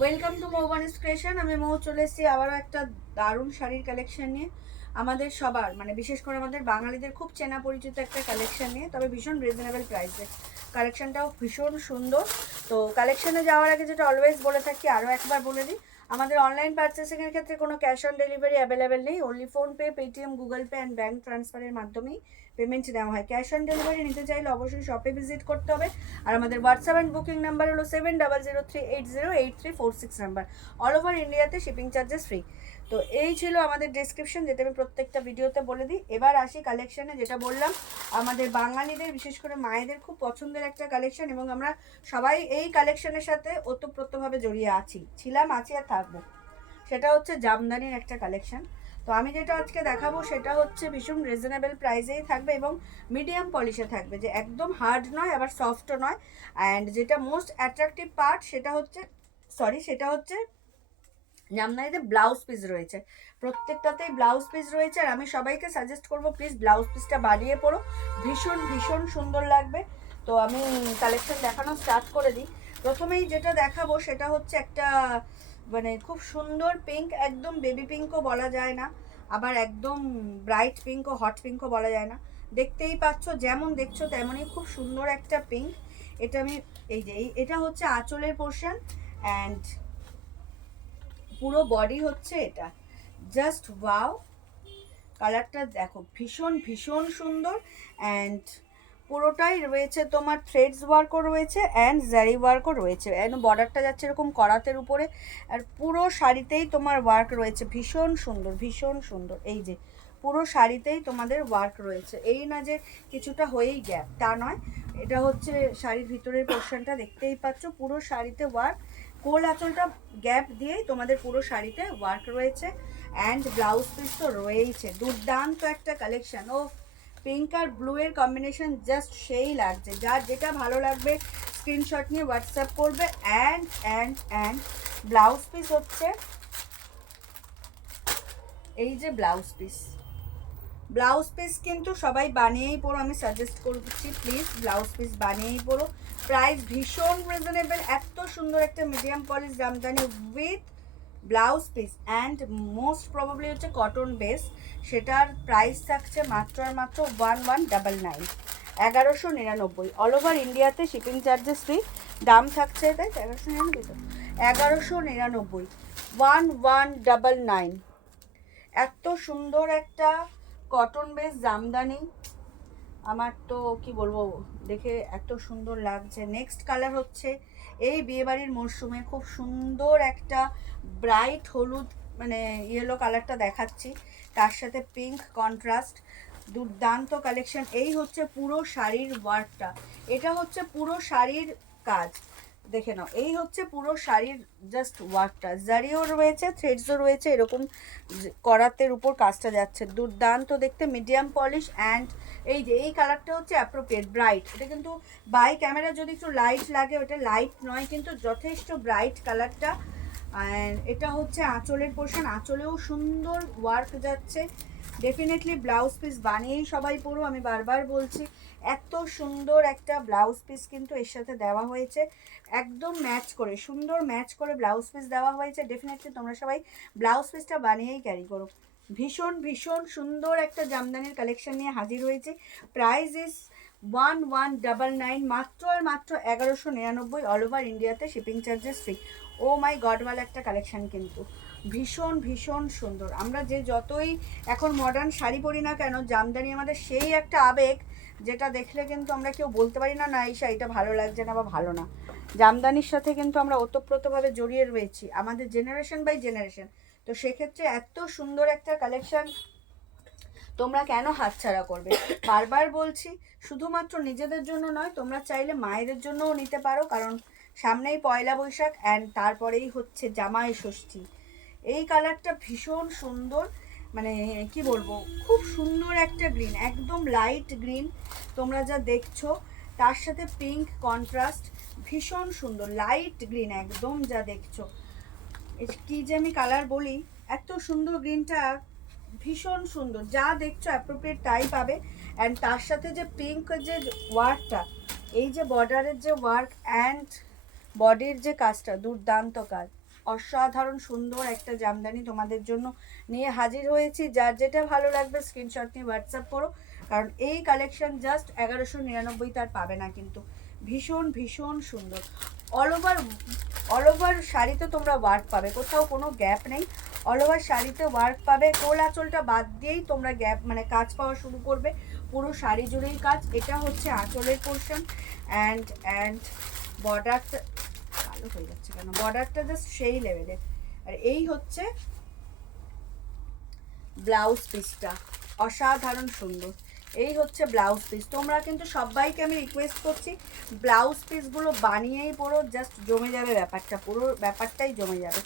Welcome to মৌবানিস creation. আমি মৌ চলে এসেছি আবারও একটা দারুণ শাড়ির কালেকশন নিয়ে। আমাদের সবার মানে বিশেষ করে আমাদের বাঙালিদের খুব চেনা পরিচিত একটা কালেকশন নিয়ে, তবে ভীষণ রিজনেবল প্রাইসে। কালেকশনটাও ভীষণ সুন্দর। তো কালেকশনে যাওয়ার আগে যেটা অলওয়েজ বলে থাকি, আরও একবার বলে দিই, আমাদের অনলাইন পারচেসিংয়ের ক্ষেত্রে কোনো ক্যাশ অন ডেলিভারি অ্যাভেলেবেল নেই। Only PhonePe, Paytm, Google pay and bank ট্রান্সফারের মাধ্যমেই পেমেন্ট নেওয়া হয়। ক্যাশ অন ডেলিভারি নিতে চাইলে অবশ্যই শপে ভিজিট করতে হবে। আর আমাদের হোয়াটসঅ্যাপ অ্যান্ড বুকিং নাম্বার হলো 7003808346 নাম্বার। অল ওভার ইন্ডিয়াতে শিপিং চার্জেস ফ্রি। তো এই ছিল আমাদের ডেসক্রিপশন, যেটা আমি প্রত্যেকটা ভিডিওতে বলে দিই। এবার আসি কালেকশানে। যেটা বললাম, আমাদের বাঙালিদের বিশেষ করে মায়েদের খুব পছন্দের একটা কালেকশন, এবং আমরা সবাই এই কালেকশনের সাথে ওতপ্রোতভাবে জড়িয়ে আছি আর থাকবো। সেটা হচ্ছে জামদানির একটা কালেকশন। তো আমি যেটা আজকে দেখাবো সেটা হচ্ছে ভীষণ রিজনেবল প্রাইসেই থাকবে এবং মিডিয়াম পলিশে থাকবে, যে একদম হার্ড নয় আবার সফটও নয়। অ্যান্ড যেটা মোস্ট অ্যাট্রাকটিভ পার্ট সেটা হচ্ছে জামদানিতে ব্লাউজ পিস রয়েছে। প্রত্যেকটাতেই ব্লাউজ পিস রয়েছে, আর আমি সবাইকে সাজেস্ট করবো প্লিজ ব্লাউজ পিসটা বানিয়ে পড়ো, ভীষণ ভীষণ সুন্দর লাগবে। তো আমি কালেকশন দেখানো স্টার্ট করে দিই। প্রথমেই যেটা দেখাবো সেটা হচ্ছে একটা মানে খুব সুন্দর পিঙ্ক, একদম বেবি পিঙ্কও বলা যায় না, আবার একদম ব্রাইট পিঙ্কও হট পিঙ্কও বলা যায় না। দেখতেই পাচ্ছ, যেমন দেখছো তেমনই খুব সুন্দর একটা পিঙ্ক। এটা আমি এটা হচ্ছে আঁচলের পোর্শন, অ্যান্ড পুরো বডি হচ্ছে এটা। জাস্ট ওয়াও, কালারটা দেখো, ভীষণ ভীষণ সুন্দর। অ্যান্ড পুরোটাই রয়েছে তোমার থ্রেডস ওয়ার্কও রয়েছে অ্যান্ড জারি ওয়ার্কও রয়েছে। অ্যান্ড বর্ডারটা যাচ্ছে এরকম করাতের উপরে, আর পুরো শাড়িতেই তোমার ওয়ার্ক রয়েছে, ভীষণ সুন্দর ভীষণ সুন্দর। এই যে পুরো শাড়িতেই তোমাদের ওয়ার্ক রয়েছে, এই না যে কিছুটা হয়েই গ্যাপ, তা নয়। এটা হচ্ছে শাড়ির ভিতরের পোর্শনটা, দেখতেই পাচ্ছ পুরো শাড়িতে ওয়ার্ক। কোল আঁচলটা গ্যাপ দিয়েই তোমাদের পুরো শাড়িতে ওয়ার্ক রয়েছে। অ্যান্ড ব্লাউজ পিস তো রয়েইছে, দুর্দান্ত একটা কালেকশন। ও পিঙ্ক আর ব্লু এর কম্বিনেশন জাস্ট সেই লাগছে। যার যেটা ভালো লাগবে স্ক্রিনশট নিয়ে হোয়াটসঅ্যাপ করবে। অ্যান্ড ব্লাউজ পিস হচ্ছে এই যে ব্লাউজ পিস কিন্তু সবাই বানিয়েই পড়ো, আমি সাজেস্ট করছি প্লিজ ব্লাউজ পিস বানিয়েই পড়ো। প্রাইস ভীষণ রিজনেবল, এত সুন্দর একটা medium polish Jamdani with blouse piece and most probably হচ্ছে কটন বেস। সেটার প্রাইস থাকছে মাত্র আর মাত্র 1199, 1199। অল ওভার ইন্ডিয়াতে শিপিং চার্জেস ফ্রি। দাম থাকছে তাই 1199 তো, 1199, 1199। এত সুন্দর একটা কটন বেস জামদানি, আমার তো কি বলবো, দেখে এত সুন্দর লাগছে। নেক্সট কালার হচ্ছে এই বিয়েবাড়ির মরশুমে খুব সুন্দর একটা ব্রাইট হলুদ মানে ইয়েলো কালারটা দেখাচ্ছি, তার সাথে পিঙ্ক কন্ট্রাস্ট, দুর্দান্ত কালেকশন। এই হচ্ছে পুরো শাড়ির ওয়ার্কটা, এটা হচ্ছে পুরো শাড়ির কাজ, দেখে নাও। এই হচ্ছে পুরো শাড়ির জাস্ট ওয়ার্কটা, জারিও রয়েছে থ্রেডসও রয়েছে, এরকম করাতের উপর কাজটা যাচ্ছে, দুর্দান্ত দেখতে, মিডিয়াম পলিশ। অ্যান্ড এই যে এই কালারটা হচ্ছে অ্যাপ্রোপ্রিয়েট ব্রাইট। এটা কিন্তু বাই ক্যামেরা যদি একটু লাইট লাগে, ওটা লাইট নয়, কিন্তু যথেষ্ট ব্রাইট কালারটা। অ্যান্ড এটা হচ্ছে আঁচলের পোর্শন, আঁচলেও সুন্দর ওয়ার্ক যাচ্ছে। ডেফিনেটলি ব্লাউজ পিস বানিয়েই সবাই পরো, আমি বারবার বলছি। এত সুন্দর একটা ব্লাউজ পিস কিন্তু এর সাথে দেওয়া হয়েছে, একদম ম্যাচ করে, সুন্দর ম্যাচ করে ব্লাউজ পিস দেওয়া হয়েছে। ডেফিনেটলি তোমরা সবাই ব্লাউজ পিসটা বানিয়েই ক্যারি করো। ভীষণ ভীষণ সুন্দর একটা জামদানির কালেকশন নিয়ে হাজির হয়েছে। প্রাইস ইজ 1199, মাত্র আর মাত্র 1199। অল ওভার ইন্ডিয়াতে শিপিং চার্জেস ফ্রি। ও মাই গডওয়ালা একটা কালেকশন, কিন্তু ভীষণ ভীষণ সুন্দর। আমরা যে যতই এখন মডার্ন শাড়ি পরি না কেন, জামদানি আমাদের সেই একটা আবেগ, যেটা দেখলে কিন্তু আমরা কেউ বলতে পারি না না এই শাড়িটা ভালো লাগছে না বা ভালো না। জামদানির সাথে কিন্তু আমরা ওতপ্রোতভাবে জড়িয়ে রয়েছি, আমাদের জেনারেশন বাই জেনারেশন। তো সেক্ষেত্রে এত সুন্দর একটা কালেকশন তোমরা কেন হাতছাড়া করবে? বারবার বলছি, শুধুমাত্র নিজেদের জন্য নয়, তোমরা চাইলে মায়েদের জন্যও নিতে পারো, কারণ সামনেই পয়লা বৈশাখ অ্যান্ড তারপরেই হচ্ছে জামাই ষষ্ঠী। এই কালারটা ভীষণ সুন্দর, মানে কি বলবো, খুব সুন্দর একটা গ্রিন, একদম লাইট গ্রিন তোমরা যা দেখছো, তার সাথে পিঙ্ক কন্ট্রাস্ট, ভীষণ সুন্দর লাইট গ্রিন একদম যা দেখছো। কি যে আমি কালার বলি, এত সুন্দর গ্রিনটা, ভীষণ সুন্দর, যা দেখছো অ্যাপ্রোপ্রিয়েট তাই পাবে। অ্যান্ড তার সাথে যে পিঙ্ক যে ওয়ার্কটা, এই যে বর্ডারের যে ওয়ার্ক অ্যান্ড বডির যে কাজটা, দুর্দান্ত কাজ। অসাধারণ সুন্দর একটা জামদানি তোমাদের জন্য নিয়ে হাজির হয়েছি। যার যেটা ভালো লাগবে স্ক্রিনশট নিয়ে হোয়াটসঅ্যাপ করো, কারণ এই কালেকশন জাস্ট 1199 তার পাবে না কিন্তু। ভীষণ ভীষণ সুন্দর। অল ওভার শাড়িতে তোমরা ওয়ার্ক পাবে, কোথাও কোনো গ্যাপ নেই। অল ওভার শাড়িতে ওয়ার্ক পাবে, কোল আঁচলটা বাদ দিয়েই তোমরা গ্যাপ মানে কাজ পাওয়া শুরু করবে। পুরো শাড়ি জুড়েই কাজ। এটা হচ্ছে আঁচলের পোর্শন অ্যান্ড বর্ডারটা ভালো হয়ে যাচ্ছে কেন, বর্ডারটা জাস্ট সেই লেভেলের। আর এই হচ্ছে ব্লাউজ পিসটা, অসাধারণ সুন্দর। এই হচ্ছে ব্লাউজ পিস। তোমরা কিন্তু সবাইকে আমি রিকোয়েস্ট করছি ব্লাউজ পিসগুলো বানিয়েই পড়ো, জাস্ট জমে যাবে ব্যাপারটা, পুরো ব্যাপারটাই জমে যাবে।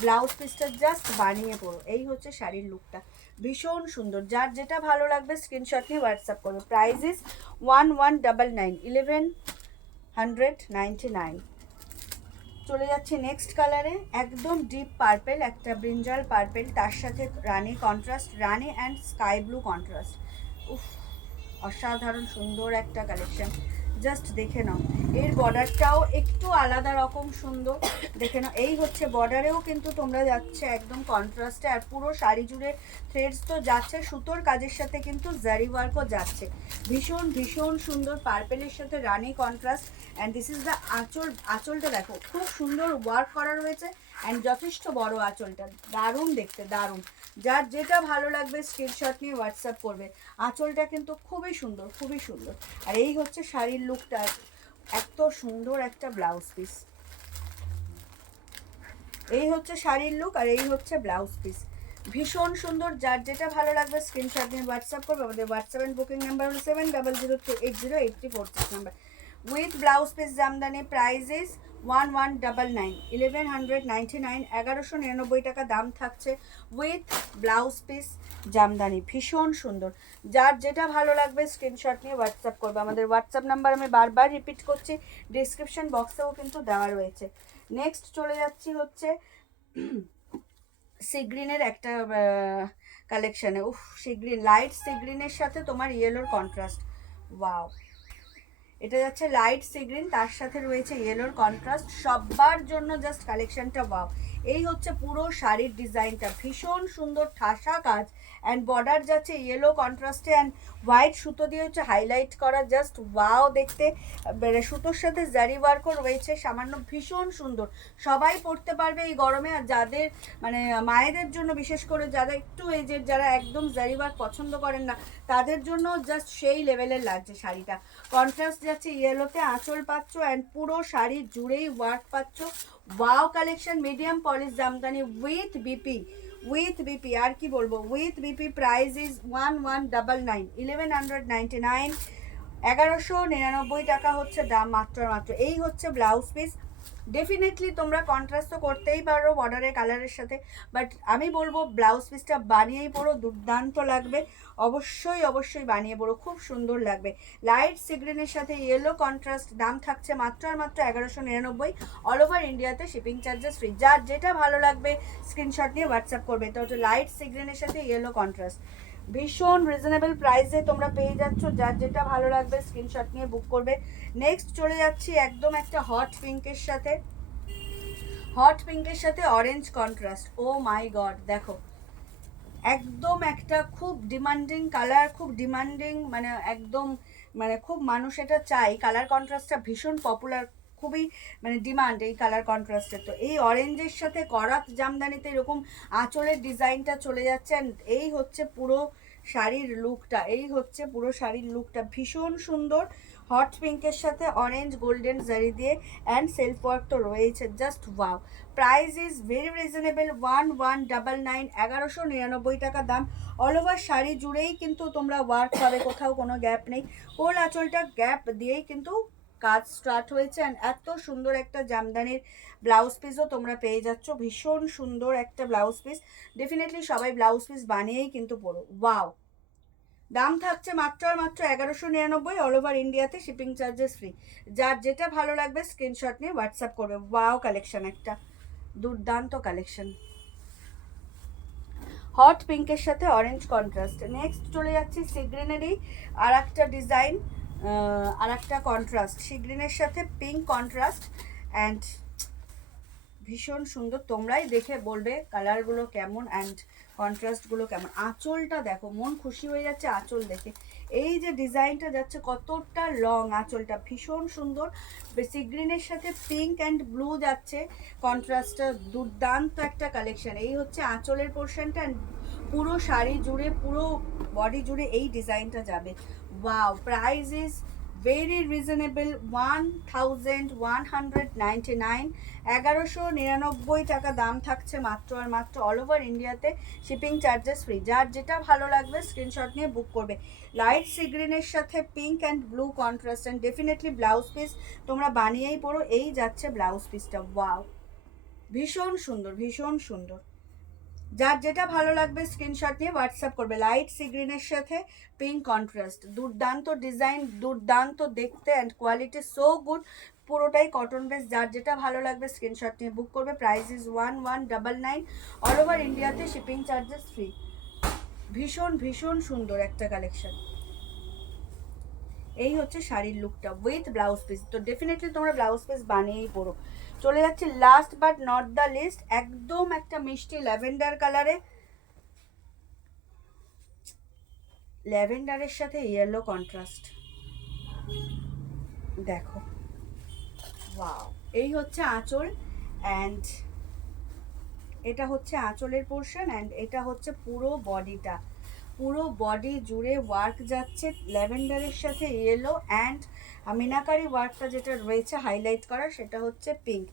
ব্লাউজ পিসটা জাস্ট বানিয়ে পড়ো। এই হচ্ছে শাড়ির লুকটা, ভীষণ সুন্দর। যার যেটা ভালো লাগবে স্ক্রিনশট নিয়ে হোয়াটসঅ্যাপ করবে। Price is 1199, 1199। চলে যাচ্ছে নেক্সট কালারে, একদম ডিপ পার্পেল, একটা ব্রিঞ্জাল পার্পেল, তার সাথে রানি কন্ট্রাস্ট, রানি অ্যান্ড স্কাই ব্লু কন্ট্রাস্ট। উফ, অসাধারণ সুন্দর একটা কালেকশন। জাস্ট দেখে নাও, এর বর্ডারটাও একটু আলাদা রকম সুন্দর, দেখে নাও। এই হচ্ছে বর্ডারেও কিন্তু তোমরা যাচ্ছে একদম কন্ট্রাস্টে, আর পুরো শাড়ি জুড়ে থ্রেডস তো যাচ্ছে, সুতোর কাজের সাথে কিন্তু জারি ওয়ার্কও যাচ্ছে। ভীষণ ভীষণ সুন্দর, পার্পেলের সাথে রানি contrast. And this is the আঁচল। আঁচলটা দেখো খুব সুন্দর ওয়ার্ক করা রয়েছে, অ্যান্ড যথেষ্ট বড় আঁচলটা, দারুণ দেখতে, দারুণ। যার যেটা ভালো লাগবে স্ক্রিনশট নিয়ে হোয়াটসঅ্যাপ করবে। আঁচলটা কিন্তু খুবই সুন্দর, খুবই সুন্দর। আর এই হচ্ছে শাড়ির লুকটা, এত সুন্দর একটা ব্লাউজ পিস। এই হচ্ছে শাড়ির লুক, আর এই হচ্ছে ব্লাউজ পিস, ভীষণ সুন্দর। যার যেটা ভালো লাগবে স্ক্রিনশট নিয়ে হোয়াটসঅ্যাপ করবে। আমাদের হোয়াটসঅ্যাপ অ্যান্ড বুকিং নাম্বার হলো 7002808346 number. With blouse piece Jamdani. Price is 1199, 1199, 1199 টাকা দাম থাকছে উইথ ব্লাউজ পিস জামদানি, ভীষণ সুন্দর। যার যেটা ভালো লাগবে স্ক্রিনশট নিয়ে হোয়াটসঅ্যাপ করবে। আমাদের হোয়াটসঅ্যাপ নাম্বার আমি বারবার রিপিট করছি, ডিসক্রিপশন বক্সেও কিন্তু দেওয়া রয়েছে। নেক্সট চলে যাচ্ছি হচ্ছে সি গ্রিনের একটা কালেকশানে। উফ, সি গ্রিন, লাইট সি গ্রিনের সাথে তোমার ইয়েলোর কন্ট্রাস্ট, ওয়াও। এটা যাচ্ছে লাইট সি গ্রিন, তার সাথে রয়েছে ইয়েলোর কন্ট্রাস্ট, সবার জন্য জাস্ট কালেকশনটা ওয়াও। এই হচ্ছে পুরো শাড়ির ডিজাইনটা, ভীষণ সুন্দর ঠাসা কাজ, অ্যান্ড বর্ডার যাচ্ছে ইয়েলো কন্ট্রাস্টে, অ্যান্ড হোয়াইট সুতো দিয়ে হচ্ছে হাইলাইট করা, জাস্ট ওয়াও দেখতে। সুতোর সাথে জারি ওয়ার্কও রয়েছে সামান্য, ভীষণ সুন্দর। সবাই পরতে পারবে এই গরমে। আর যাদের মানে মায়েদের জন্য বিশেষ করে, যারা একটু এজেড, যারা একদম জারি ওয়ার্ক পছন্দ করেন না, তাদের জন্য জাস্ট সেই লেভেলের লাগছে শাড়িটা। কন্ট্রাস্ট যাচ্ছে ইয়েলোতে, আঁচল পাচ্ছ, অ্যান্ড পুরো শাড়ি জুড়েই ওয়ার্ক পাচ্ছ। Wow collection, medium polish Jamdani with BP, with BP, আর কি বলবো, উইথ বিপি। প্রাইস ইজ 1199, 1199, 1199 টাকা হচ্ছে দাম মাত্র মাত্র। এই হচ্ছে ব্লাউজ পিস। ডেফিনেটলি তোমরা কন্ট্রাস্ট তো করতেই পারো বর্ডারের কালারের সাথে, বাট আমি বলবো ব্লাউজ পিসটা বানিয়েই পড়ো, দুর্দান্ত লাগবে। অবশ্যই অবশ্যই বানিয়ে পড়ো, খুব সুন্দর লাগবে। লাইট সিগ্রিনের সাথে ইয়েলো কন্ট্রাস্ট, দাম থাকছে মাত্র আর মাত্র 1199, অল ওভার ইন্ডিয়াতে শিপিং চার্জেস ফ্রি। যার যেটা ভালো লাগবে স্ক্রিনশট নিয়ে হোয়াটসঅ্যাপ করবে। তো হচ্ছে লাইট সিগ্রিনের সাথে ইয়েলো কন্ট্রাস্ট, ভীষণ রিজনেবল প্রাইসে তোমরা পেয়ে যাচ্ছ। যার যেটা ভালো লাগবে স্ক্রিনশট নিয়ে বুক করবে। নেক্সট চলে যাচ্ছি একদম একটা হট পিঙ্কের সাথে, হট পিঙ্কের সাথে অরেঞ্জ কন্ট্রাস্ট। ও মাই গড, দেখো একদম একটা খুব ডিমান্ডিং কালার, খুব ডিমান্ডিং, মানে একদম মানে খুব মানুষ এটা চাই। কালার কন্ট্রাস্টটা ভীষণ পপুলার, খুবই মানে ডিমান্ড এই কালার কন্ট্রাস্টের। তো এই অরেঞ্জের সাথে করাত জামদানিতে এরকম আঁচলের ডিজাইনটা চলে যাচ্ছে, অ্যান্ড এই হচ্ছে পুরো শাড়ির লুকটা, এই হচ্ছে পুরো শাড়ির লুকটা, ভীষণ সুন্দর। হট পিঙ্কের সাথে অরেঞ্জ গোল্ডেন জারি দিয়ে, অ্যান্ড সেলফ ওয়ার্ক তো রয়েছে, just wow. Price is very reasonable, 1199, 1199 টাকা দাম। অল ওভার শাড়ি জুড়েই কিন্তু তোমরা ওয়ার্ক পাবে, কোথাও কোনো গ্যাপ নেই। কোল আঁচলটা গ্যাপ দিয়েই কিন্তু কাজ স্টার্ট হয়েছে, অ্যান্ড এত সুন্দর একটা জামদানির ব্লাউজ পিসও তোমরা পেয়ে যাচ্ছ, ভীষণ সুন্দর একটা ব্লাউজ পিস। ডেফিনেটলি সবাই ব্লাউজ পিস বানিয়েই কিন্তু পরো, ওয়াও। দাম থাকছে মাত্র আর মাত্র 1199, অল ওভার ইন্ডিয়াতে শিপিং চার্জেস ফ্রি। যার যেটা ভালো লাগবে স্ক্রিনশট নিয়ে হোয়াটসঅ্যাপ করবে। ওয়াও কালেকশন, একটা দুর্দান্ত কালেকশন, হট পিঙ্কের সাথে অরেঞ্জ কন্ট্রাস্ট। নেক্সট চলে যাচ্ছি সিগ্রিনেরই আর একটা ডিজাইন, আর একটা কন্ট্রাস্ট, সিগ্রিনের সাথে পিঙ্ক কন্ট্রাস্ট, অ্যান্ড ভীষণ সুন্দর, তোমরাই দেখে বলবে কালারগুলো কেমন অ্যান্ড কন্ট্রাস্টগুলো কেমন। আঁচলটা দেখো, মন খুশি হয়ে যাচ্ছে আঁচল দেখে। এই যে ডিজাইনটা যাচ্ছে কতটা লং, আঁচলটা ভীষণ সুন্দর। বেসিক গ্রিনের সাথে পিঙ্ক অ্যান্ড ব্লু যাচ্ছে, কন্ট্রাস্টটা দুর্দান্ত একটা কালেকশন। এই হচ্ছে আঁচলের পোর্শনটা, পুরো শাড়ি জুড়ে পুরো বডি জুড়ে এই ডিজাইনটা যাবে। Wow, price is very reasonable, 1199, 1199 টাকা দাম থাকছে মাত্র আর মাত্র। অল ওভার ইন্ডিয়াতে শিপিং চার্জেস ফ্রি। যার যেটা ভালো লাগবে স্ক্রিনশট নিয়ে বুক করবে। লাইট সি গ্রিনের সাথে pink and blue contrast, and definitely blouse piece তোমরা বানিয়েই পড়ো। এই যাচ্ছে ব্লাউজ পিসটা, ওয়াও ভীষণ সুন্দর, ভীষণ সুন্দর। যার যেটা ভালো লাগবে স্ক্রিনশট নিয়ে হোয়াটসঅ্যাপ করবে। লাইট সি গ্রিনের সাথে পিঙ্ক কন্ট্রাস্ট, দুর্দান্ত ডিজাইন, দুর্দান্ত দেখতে অ্যান্ড কোয়ালিটি সো গুড। পুরোটাই কটন বেস। যার যেটা ভালো লাগবে স্ক্রিনশট নিয়ে বুক করবে। প্রাইস ইজ 1199, অল ওভার ইন্ডিয়াতে শিপিং চার্জেস ফ্রি। ভীষণ ভীষণ সুন্দর একটা কালেকশন। এই হচ্ছে শাড়ির লুকটা উইথ ব্লাউজ পিস। তো ডেফিনেটলি তোমরা ব্লাউজ পিস বানিয়েই পড়ো। চলে যাচ্ছে last but not the least, একদম একটা মিষ্টি ল্যাভেন্ডার কালারে, ল্যাভেন্ডারের সাথে ইয়েলো কন্ট্রাস্ট দেখো, ওয়াও। এই হচ্ছে আঁচল অ্যান্ড এটা হচ্ছে আঁচলের পোর্শন, অ্যান্ড এটা হচ্ছে পুরো বডিটা, পুরো বডি জুড়ে ওয়ার্ক যাচ্ছে ল্যাভেন্ডারের সাথে ইয়েলো অ্যান্ড মিনাকারি ওয়ার্কটা যেটা রয়েছে হাইলাইট করা সেটা হচ্ছে পিঙ্ক।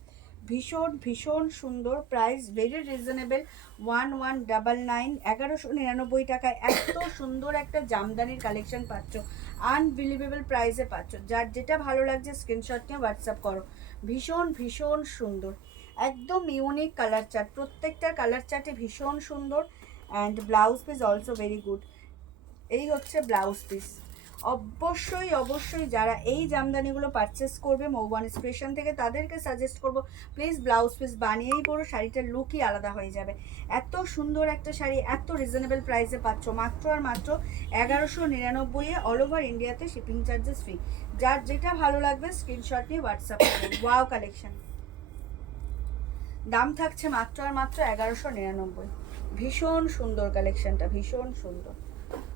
ভীষণ ভীষণ সুন্দর। প্রাইস ভেরি রিজনেবল, 1199, 1199 টাকায় এত সুন্দর একটা জামদানির কালেকশন পাচ্ছ, আনবিলিভেবল প্রাইসে পাচ্ছ। যার যেটা ভালো লাগছে স্ক্রিনশট নিয়ে হোয়াটসঅ্যাপ করো। ভীষণ ভীষণ সুন্দর, একদম ইউনিক কালার চার্ট, প্রত্যেকটার কালার চার্টে ভীষণ সুন্দর and blouse piece also very good. এই হচ্ছে ব্লাউজ পিস। অবশ্যই অবশ্যই যারা এই জামদানিগুলো পারচেস করবে মৌবন স্টেশন থেকে তাদেরকে সাজেস্ট করব প্লিজ ব্লাউজ পিস বানিয়েই পড়ো, শাড়িটার লুকই আলাদা হয়ে যাবে। এত সুন্দর একটা শাড়ি এত রিজনেবল প্রাইসে পাচ্ছ মাত্র আর মাত্র 1199-এ, অল ওভার ইন্ডিয়াতে শিপিং চার্জেস ফ্রি। যার যেটা ভালো লাগবে স্ক্রিনশট নিয়ে হোয়াটসঅ্যাপ করবে। ওয়াও কালেকশন, দাম থাকছে মাত্র আর মাত্র 1199। ভীষণ সুন্দর কালেকশনটা, ভীষণ সুন্দর।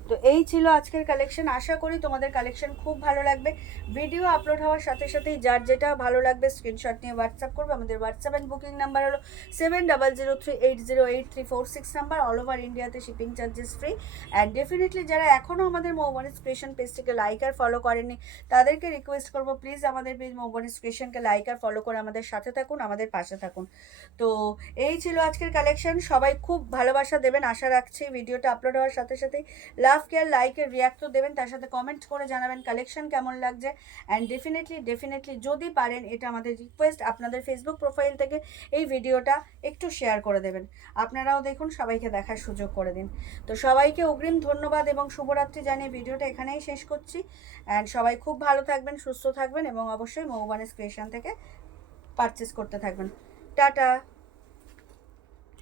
তো এই ছিল আজকের কালেকশন। আশা করি তোমাদের কালেকশন খুব ভালো লাগবে। ভিডিও আপলোড হওয়ার সাথে সাথেই যার যেটা ভালো লাগবে স্ক্রিনশট নিয়ে হোয়াটসঅ্যাপ করবে। আমাদের হোয়াটসঅ্যাপ অ্যান্ড বুকিং নাম্বার হলো 7003808346 নাম্বার। অল ওভার ইন্ডিয়াতে shipping charges free. And definitely যারা এখনও আমাদের মৌবনিজ ক্রিয়েশন পেজটিকে লাইক আর ফলো করেননি তাদেরকে রিকোয়েস্ট করবো প্লিজ আমাদের পেজ মৌবনিজ ক্রিয়েশনকে লাইক আর ফলো করে আমাদের সাথে থাকুন, আমাদের পাশে থাকুন। তো এই ছিল আজকের কালেকশন। সবাই খুব ভালোবাসা দেবেন আশা রাখছি। ভিডিওটা আপলোড হওয়ার সাথে সাথেই লাভ কেয়ার লাইকের রিয়াক্ট তো দেবেন, তার সাথে কমেন্ট করে জানাবেন কালেকশন কেমন লাগছে। অ্যান্ড ডেফিনেটলি যদি পারেন, এটা আমাদের রিকোয়েস্ট, আপনাদের ফেসবুক প্রোফাইল থেকে এই ভিডিওটা একটু শেয়ার করে দেবেন। আপনারাও দেখুন, সবাইকে দেখার সুযোগ করে দিন। তো সবাইকে অগ্রিম ধন্যবাদ এবং শুভরাত্রি জানিয়ে ভিডিওটা এখানেই শেষ করছি। অ্যান্ড সবাই খুব ভালো থাকবেন, সুস্থ থাকবেন এবং অবশ্যই মৌবনিজ ক্রিয়েশন থেকে পারচেস করতে থাকবেন। টাটা।